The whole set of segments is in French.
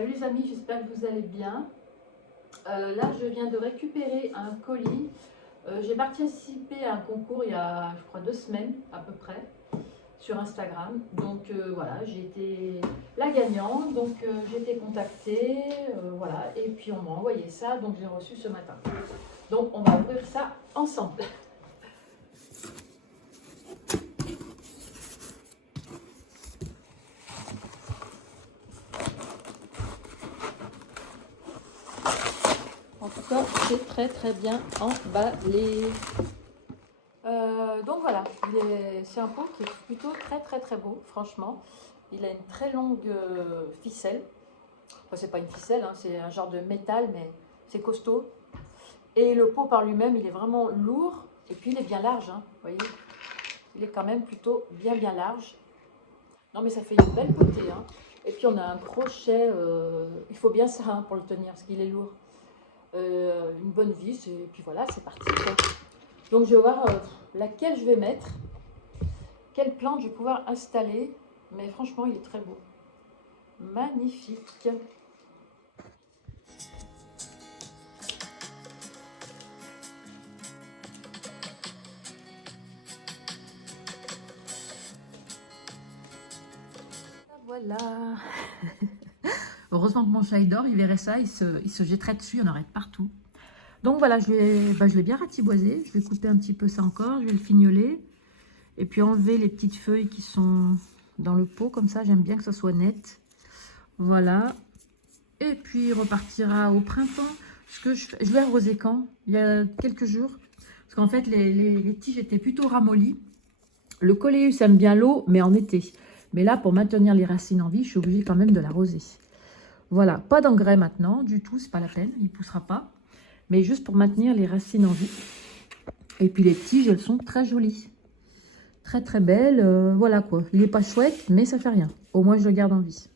Salut les amis, j'espère que vous allez bien. Là, je viens de récupérer un colis. J'ai participé à un concours il y a, je crois, 2 semaines à peu près sur Instagram. Donc voilà, j'ai été la gagnante. Donc j'ai été contactée, voilà, et puis on m'a envoyé ça. Donc j'ai reçu ce matin. Donc on va ouvrir ça ensemble. En tout cas, c'est très bien emballé. Donc voilà, c'est un pot qui est plutôt très beau, franchement. Il a une très longue ficelle. Enfin, c'est pas une ficelle, hein, c'est un genre de métal, mais c'est costaud. Et le pot par lui-même, il est vraiment lourd. Et puis il est bien large, hein, vous voyez. Il est quand même plutôt bien large. Non mais ça fait une belle potée, hein. Et puis on a un crochet, il faut bien ça, hein, pour le tenir, parce qu'il est lourd. Une bonne vis, et puis voilà, c'est parti, quoi. Donc je vais voir laquelle je vais mettre, quelle plante je vais pouvoir installer. Mais franchement, il est très beau. Magnifique. Voilà. Heureusement que mon chat dort, il verrait ça, il se jetterait dessus, il y en aurait partout. Donc voilà, je vais bien ratiboiser. Je vais couper un petit peu ça encore, je vais le fignoler. Et puis enlever les petites feuilles qui sont dans le pot, comme ça, j'aime bien que ça soit net. Voilà. Et puis il repartira au printemps. Je l'ai arrosé quand? Il y a quelques jours. Parce qu'en fait, les tiges étaient plutôt ramollies. Le coléus aime bien l'eau, mais en été. Mais là, pour maintenir les racines en vie, je suis obligée quand même de l'arroser. Voilà, pas d'engrais maintenant, du tout, c'est pas la peine, il ne poussera pas. Mais juste pour maintenir les racines en vie. Et puis les tiges, elles sont très jolies. Très belles, voilà quoi. Il n'est pas chouette, mais ça fait rien. Au moins, je le garde en vie.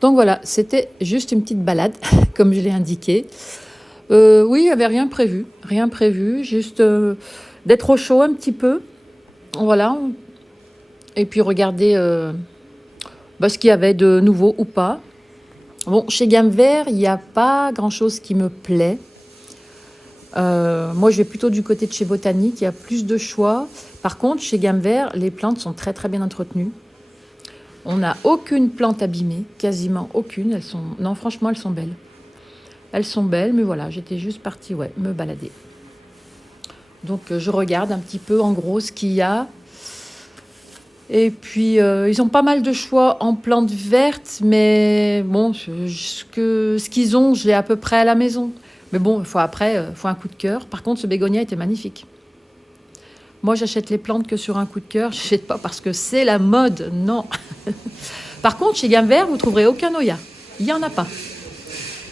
Donc voilà, c'était juste une petite balade, comme je l'ai indiqué. Oui, il n'y avait rien prévu, juste d'être au chaud un petit peu, voilà. Et puis regarder ce qu'il y avait de nouveau ou pas. Bon, chez Gamme Vert, il n'y a pas grand-chose qui me plaît. Moi, je vais plutôt du côté de chez Botanique, il y a plus de choix. Par contre, chez Gamme Vert, les plantes sont très bien entretenues. On n'a aucune plante abîmée, quasiment aucune. Non, franchement, elles sont belles. Elles sont belles, mais voilà, j'étais juste partie me balader. Donc, je regarde un petit peu en gros ce qu'il y a. Et puis, ils ont pas mal de choix en plantes vertes, mais bon, ce qu'ils ont, je l'ai à peu près à la maison. Mais bon, il faut un coup de cœur. Par contre, ce bégonia était magnifique. Moi, j'achète les plantes que sur un coup de cœur. Je n'achète pas parce que c'est la mode, non. Par contre, chez Gamme Vert, vous ne trouverez aucun Hoya. Il n'y en a pas.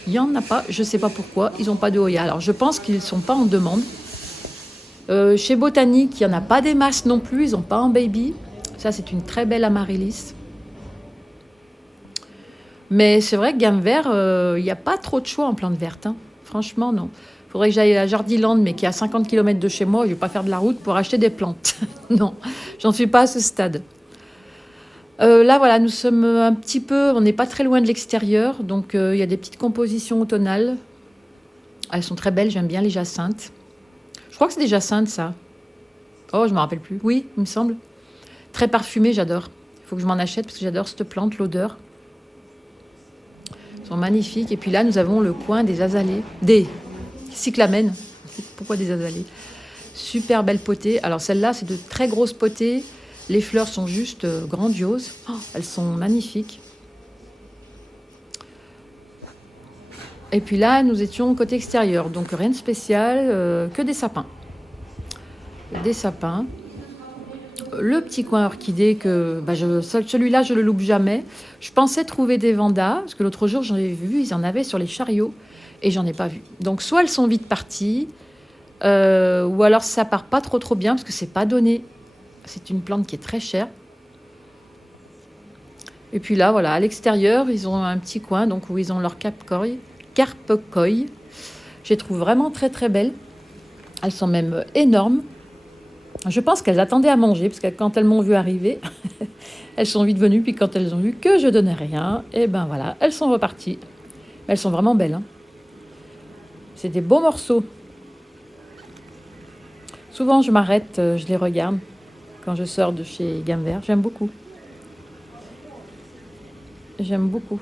Il n'y en a pas, je ne sais pas pourquoi, ils n'ont pas de Hoya. Alors, je pense qu'ils ne sont pas en demande. Chez Botanique, il n'y en a pas des masses non plus, ils n'ont pas en baby. Ça, c'est une très belle amaryllis. Mais c'est vrai que Gamme Vert, il n'y a pas trop de choix en plantes vertes, hein. Franchement, non. Il faudrait que j'aille à Jardiland, mais qui est à 50 km de chez moi. Je ne vais pas faire de la route pour acheter des plantes. Non, j'en suis pas à ce stade. Là, voilà, nous sommes un petit peu... On n'est pas très loin de l'extérieur. Donc, il y a des petites compositions automnales. Elles sont très belles, j'aime bien les jacinthes. Je crois que c'est des jacinthes, ça. Oh, je ne me rappelle plus. Oui, il me semble. Très parfumé, j'adore. Il faut que je m'en achète parce que j'adore cette plante, l'odeur. Elles sont magnifiques. Et puis là, nous avons le coin des azalées. Des cyclamènes. Pourquoi des azalées? Super belle potée. Alors celle-là, c'est de très grosses potées. Les fleurs sont juste grandioses. Oh, elles sont magnifiques. Et puis là, nous étions côté extérieur. Donc rien de spécial, que des sapins. Des sapins. Le petit coin orchidée, celui-là, je ne le loupe jamais. Je pensais trouver des vandas, parce que l'autre jour, j'en ai vu, ils en avaient sur les chariots, et j'en ai pas vu. Donc soit elles sont vite parties, Ou alors ça part pas trop bien parce que c'est pas donné. C'est une plante qui est très chère. Et puis là, voilà, à l'extérieur, ils ont un petit coin donc où ils ont leur carpe-koi. Je les trouve vraiment très belles. Elles sont même énormes. Je pense qu'elles attendaient à manger parce que quand elles m'ont vu arriver, elles sont vite venues. Puis quand elles ont vu que je donnais rien, et ben voilà, elles sont reparties. Elles sont vraiment belles, hein. C'est des beaux morceaux. Souvent, je m'arrête, je les regarde quand je sors de chez Gamme Vert. J'aime beaucoup. J'aime beaucoup.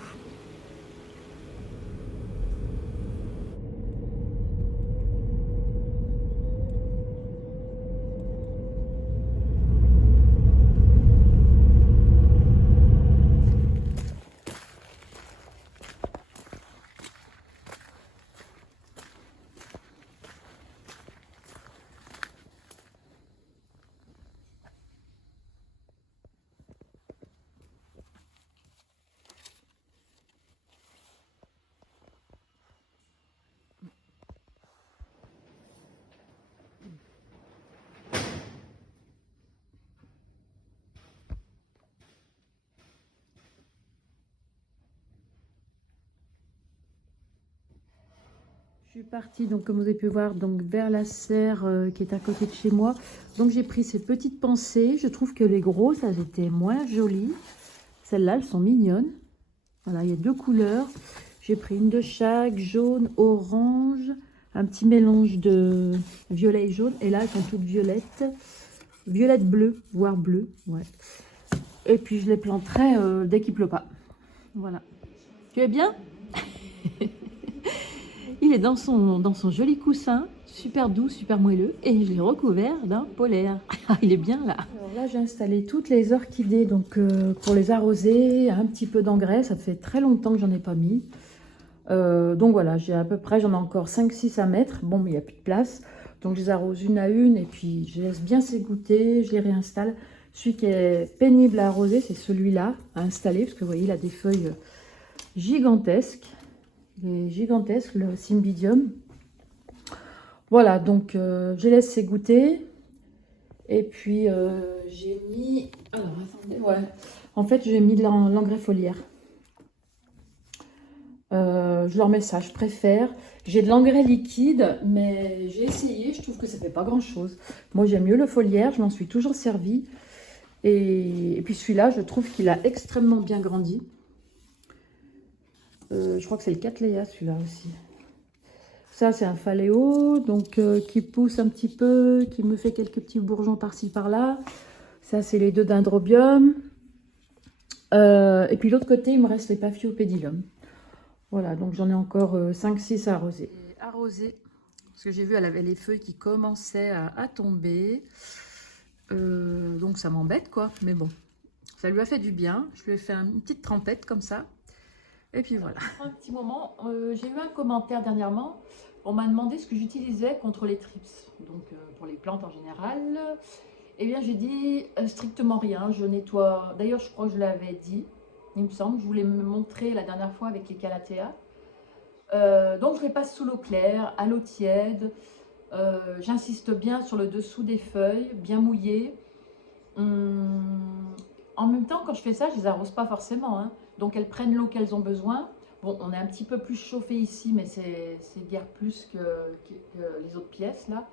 Je suis partie, donc comme vous avez pu voir, donc vers la serre qui est à côté de chez moi. Donc j'ai pris ces petites pensées. Je trouve que les grosses, elles étaient moins jolies. Celles-là, elles sont mignonnes. Voilà, il y a deux couleurs. J'ai pris une de chaque, jaune, orange, un petit mélange de violet et jaune. Et là, elles sont toutes violettes. Violette bleue, voire bleu. Ouais. Et puis je les planterai dès qu'il pleut pas. Voilà. Tu es bien? Il est dans son joli coussin, super doux, super moelleux, et je l'ai recouvert d'un polaire. Il est bien là. Alors là, j'ai installé toutes les orchidées donc, pour les arroser, un petit peu d'engrais. Ça fait très longtemps que j'en ai pas mis. Donc voilà, j'ai à peu près, j'en ai encore 5-6 à mettre. Bon, mais il n'y a plus de place. Donc je les arrose une à une, et puis je laisse bien s'égoutter, je les réinstalle. Celui qui est pénible à arroser, c'est celui-là à installer, parce que vous voyez, il a des feuilles gigantesques. Il est gigantesque, le Cymbidium. Voilà, donc je laisse s'égoutter. Et puis j'ai mis... Alors, attendez, ouais. En fait, j'ai mis de l'engrais foliaire. Je leur mets ça, je préfère. J'ai de l'engrais liquide, mais j'ai essayé, je trouve que ça fait pas grand-chose. Moi, j'aime mieux le foliaire, je m'en suis toujours servi. Et puis celui-là, je trouve qu'il a extrêmement bien grandi. Je crois que c'est le Cattleya, celui-là aussi. Ça, c'est un phaléo, donc qui pousse un petit peu, qui me fait quelques petits bourgeons par-ci, par-là. Ça, c'est les deux dendrobium. Et puis l'autre côté, il me reste les Paphiopedilum. Voilà, donc j'en ai encore 5-6 à arroser. Arroser, parce que j'ai vu, elle avait les feuilles qui commençaient à tomber. Donc ça m'embête, quoi. Mais bon, ça lui a fait du bien. Je lui ai fait une petite trempette comme ça. Et puis voilà. Un petit moment, j'ai eu un commentaire dernièrement. On m'a demandé ce que j'utilisais contre les trips, donc pour les plantes en général. Eh bien, j'ai dit strictement rien. Je nettoie. D'ailleurs, je crois que je l'avais dit, il me semble. Je voulais me montrer la dernière fois avec les Calathea. Donc, je les passe sous l'eau claire, à l'eau tiède. J'insiste bien sur le dessous des feuilles, bien mouillées. En même temps, quand je fais ça, je les arrose pas forcément, hein. Donc elles prennent l'eau qu'elles ont besoin. Bon, on est un petit peu plus chauffé ici, mais c'est guère plus que les autres pièces là.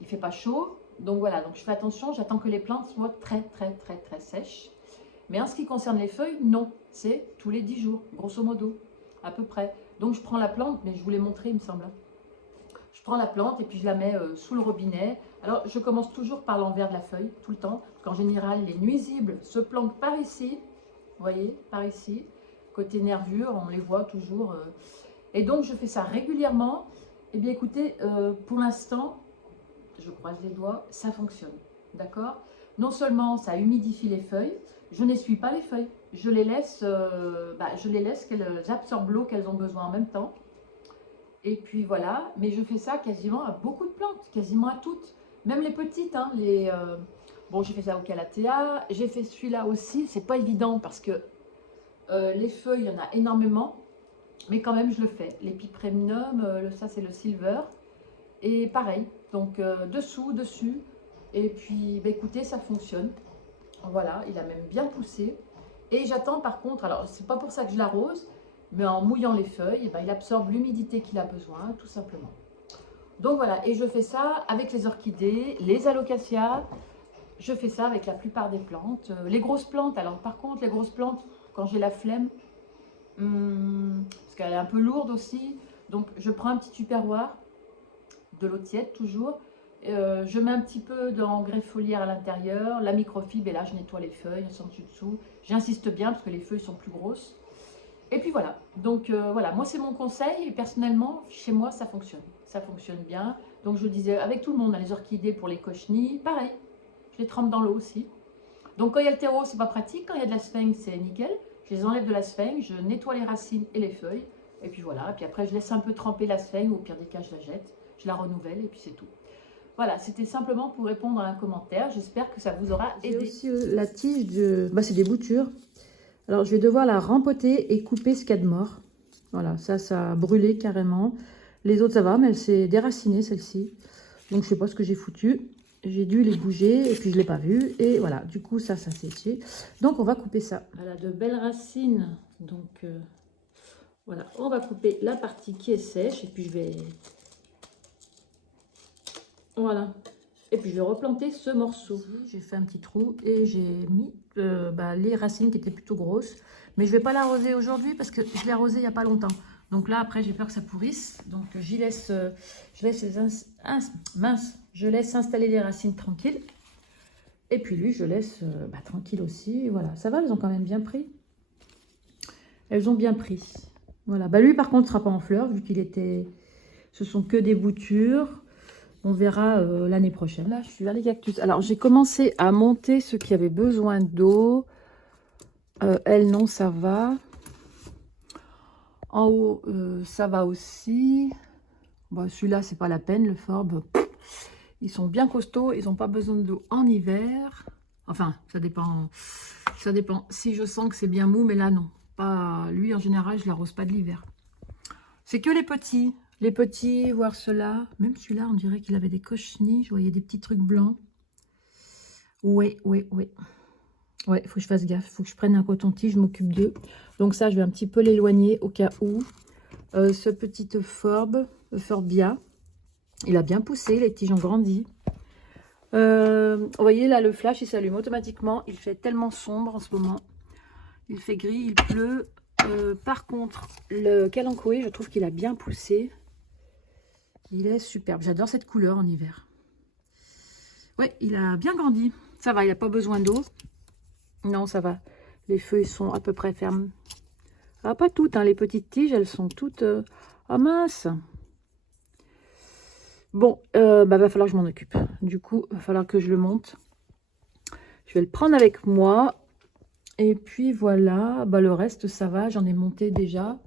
Il fait pas chaud. Donc voilà, donc je fais attention, j'attends que les plantes soient très sèches. Mais en ce qui concerne les feuilles, non, c'est tous les 10 jours, grosso modo, à peu près. Donc je prends la plante, mais je vous l'ai montré, il me semble. Je prends la plante et puis je la mets sous le robinet. Alors, je commence toujours par l'envers de la feuille, tout le temps. Qu'en général, les nuisibles se planquent par ici. Vous voyez, par ici. Côté nervures, on les voit toujours. Et donc, je fais ça régulièrement. Eh bien, écoutez, pour l'instant, je croise les doigts, ça fonctionne. D'accord? Non seulement ça humidifie les feuilles, je n'essuie pas les feuilles. Je les laisse qu'elles absorbent l'eau qu'elles ont besoin en même temps. Et puis voilà, mais je fais ça quasiment à beaucoup de plantes, quasiment à toutes. Même les petites, hein, bon, j'ai fait ça au Calathea, j'ai fait celui-là aussi. C'est pas évident parce que les feuilles, il y en a énormément, mais quand même je le fais. Les Pipremnum, ça c'est le silver. Et pareil, donc dessous, dessus. Et puis, bah, écoutez, ça fonctionne. Voilà, il a même bien poussé. Et j'attends par contre, alors c'est pas pour ça que je l'arrose, mais en mouillant les feuilles, bah, il absorbe l'humidité qu'il a besoin, tout simplement. Donc voilà, et je fais ça avec les orchidées, les alocassias. Je fais ça avec la plupart des plantes. Les grosses plantes, alors par contre, les grosses plantes, quand j'ai la flemme, parce qu'elle est un peu lourde aussi, donc je prends un petit tupperware, de l'eau tiède toujours, je mets un petit peu d'engrais foliaire à l'intérieur, la microfibre, et là je nettoie les feuilles, sans dessus-dessous. J'insiste bien parce que les feuilles sont plus grosses. Et puis voilà, donc voilà, moi c'est mon conseil, et personnellement, chez moi ça fonctionne bien. Donc je disais, avec tout le monde, les orchidées pour les cochenilles, pareil, je les trempe dans l'eau aussi. Donc quand il y a le terreau, c'est pas pratique, quand il y a de la sphagne, c'est nickel. Je les enlève de la sphagne, je nettoie les racines et les feuilles, et puis voilà, et puis après je laisse un peu tremper la sphagne, ou au pire des cas je la jette, je la renouvelle, et puis c'est tout. Voilà, c'était simplement pour répondre à un commentaire, j'espère que ça vous aura aidé. J'ai aussi la tige de... Bah, c'est des boutures. Alors, je vais devoir la rempoter et couper ce qu'il y a de mort. Voilà, ça a brûlé carrément. Les autres, ça va, mais elle s'est déracinée, celle-ci. Donc, je sais pas ce que j'ai foutu. J'ai dû les bouger et puis je l'ai pas vu. Et voilà, du coup, ça s'est séché. Donc, on va couper ça. Elle a de belles racines. Donc, voilà, on va couper la partie qui est sèche. Et puis, je vais... Voilà. Et puis, je vais replanter ce morceau. J'ai fait un petit trou et j'ai mis les racines qui étaient plutôt grosses. Mais je vais pas l'arroser aujourd'hui parce que je l'ai arrosé il y a pas longtemps. Donc là, après, j'ai peur que ça pourrisse. Donc, je laisse je laisse installer les racines tranquilles. Et puis lui, je laisse tranquille aussi. Voilà, ça va, elles ont quand même bien pris. Elles ont bien pris. Voilà, lui, par contre, ne sera pas en fleurs vu qu'il était... Ce sont que des boutures. On verra l'année prochaine. Là, je suis vers les cactus. Alors, j'ai commencé à monter ceux qui avaient besoin d'eau. Elle, non, ça va. En haut, ça va aussi. Bon, celui-là, c'est pas la peine, le Forbe. Ils sont bien costauds. Ils n'ont pas besoin d'eau en hiver. Enfin, ça dépend. Ça dépend. Si je sens que c'est bien mou, mais là, non. Pas lui, en général, je ne l'arrose pas de l'hiver. C'est que les petits. Les petits, voir ceux-là. Même celui-là, on dirait qu'il avait des cochenilles. Je voyais des petits trucs blancs. Oui. Ouais, il faut que je fasse gaffe. Il faut que je prenne un coton-tige. Je m'occupe d'eux. Donc ça, je vais un petit peu l'éloigner au cas où. Ce petit Forbia, il a bien poussé. Les tiges ont grandi. Vous voyez, là, le flash, il s'allume automatiquement. Il fait tellement sombre en ce moment. Il fait gris, il pleut. Par contre, le Kalanchoé, je trouve qu'il a bien poussé. Il est superbe. J'adore cette couleur en hiver. Ouais, il a bien grandi. Ça va, il n'a pas besoin d'eau. Non, ça va. Les feuilles sont à peu près fermes. Ah, pas toutes, hein. Les petites tiges, elles sont toutes... Ah mince. Bon, va falloir que je m'en occupe. Du coup, va falloir que je le monte. Je vais le prendre avec moi. Et puis voilà, le reste, ça va. J'en ai monté déjà.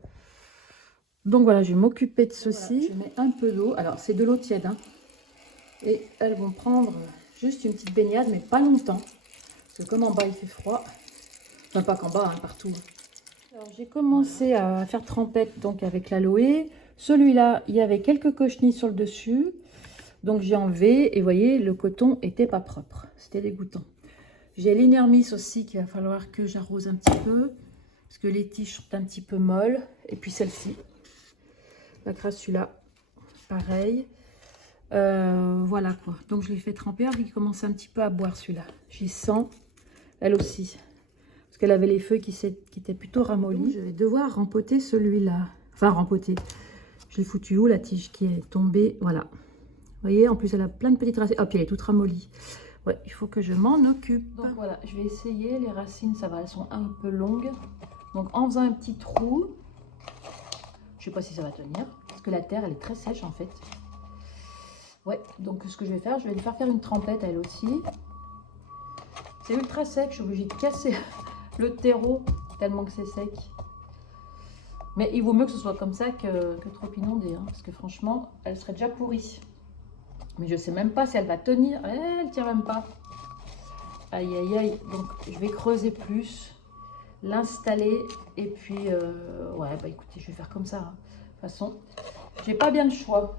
Donc voilà, je vais m'occuper de ceci. Voilà, je mets un peu d'eau. Alors, c'est de l'eau tiède. Hein. Et elles vont prendre juste une petite baignade, mais pas longtemps. Parce que comme en bas, il fait froid. Enfin, pas qu'en bas, hein, partout. Alors, j'ai commencé à faire trempette donc avec l'aloe. Celui-là, il y avait quelques cochenilles sur le dessus. Donc, j'ai enlevé. Et vous voyez, le coton était pas propre. C'était dégoûtant. J'ai l'inermis aussi qu'il va falloir que j'arrose un petit peu. Parce que les tiges sont un petit peu molles. Et puis celle-ci. La crassula, pareil. Voilà quoi. Donc je l'ai fait tremper. Il commence un petit peu à boire celui-là. J'y sens. Elle aussi. Parce qu'elle avait les feuilles qui étaient plutôt ramollies. Je vais devoir rempoter celui-là. Enfin rempoter. Je l'ai foutu où la tige qui est tombée. Voilà. Vous voyez, en plus elle a plein de petites racines. Hop, elle est toute ramollie. Ouais, il faut que je m'en occupe. Donc voilà, je vais essayer. Les racines, ça va, elles sont un peu longues. Donc en faisant un petit trou, je sais pas si ça va tenir. Parce que la terre, elle est très sèche en fait. Ouais, donc ce que je vais faire, je vais lui faire une trempette elle aussi. C'est ultra sec, je suis obligée de casser le terreau tellement que c'est sec. Mais il vaut mieux que ce soit comme ça que trop inondé. Hein, parce que franchement, elle serait déjà pourrie. Mais je sais même pas si elle va tenir. Elle tient même pas. Aïe, aïe, aïe. Donc, je vais creuser plus. L'installer. Et puis, ouais, écoutez, je vais faire comme ça. Hein. De toute façon, j'ai pas bien le choix.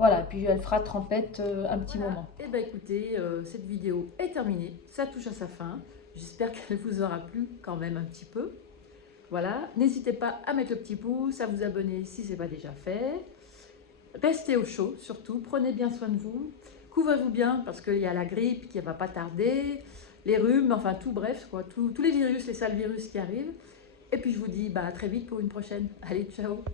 Voilà, puis elle fera trempette un petit moment. Et bien écoutez, cette vidéo est terminée, ça touche à sa fin. J'espère qu'elle vous aura plu quand même un petit peu. Voilà, n'hésitez pas à mettre le petit pouce, à vous abonner si ce n'est pas déjà fait. Restez au chaud surtout, prenez bien soin de vous. Couvrez-vous bien parce qu'il y a la grippe qui ne va pas tarder, les rhumes, enfin tout, bref, quoi, tous les virus, les sales virus qui arrivent. Et puis je vous dis à très vite pour une prochaine. Allez, ciao!